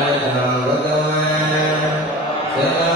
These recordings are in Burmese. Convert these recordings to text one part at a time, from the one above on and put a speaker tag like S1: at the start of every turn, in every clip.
S1: တံဝတဝံသတ္တ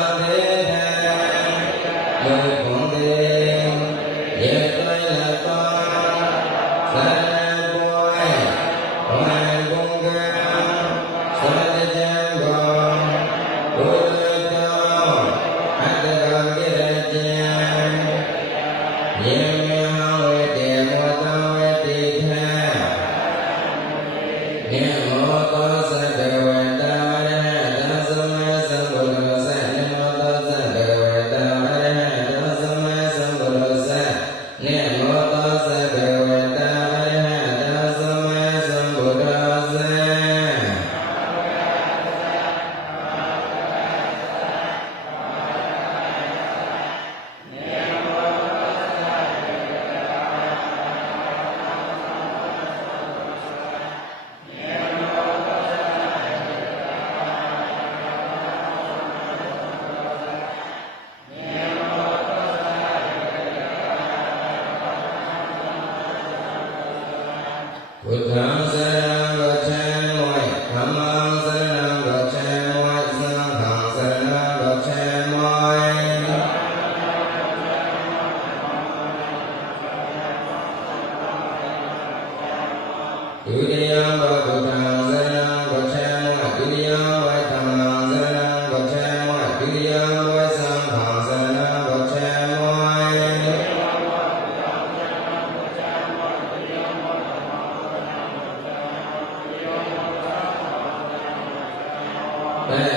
S1: ဝိသံသရံဝတ္ထံဝိဓမ္မံသရံဝတ္ထံဝိသံဃံသရံဝတ္ထံဝိဒုတိယဘုဒ္ဓံ 네.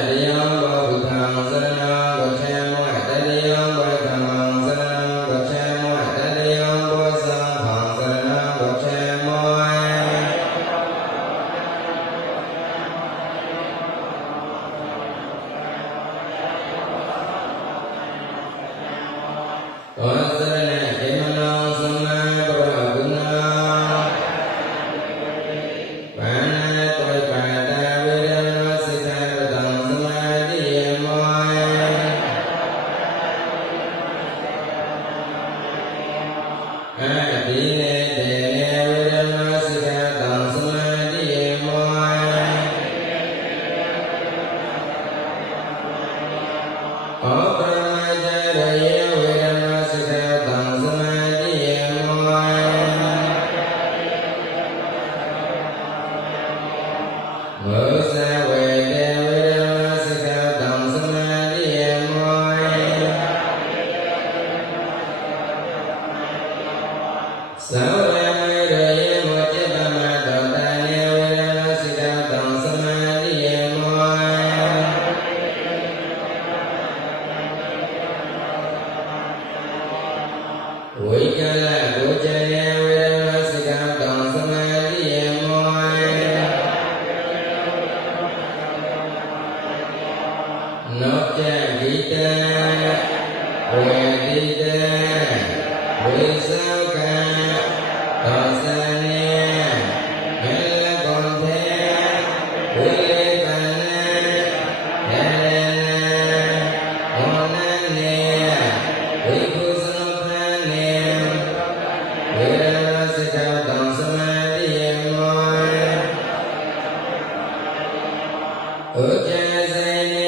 S1: Sarah Ujanazana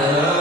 S1: သ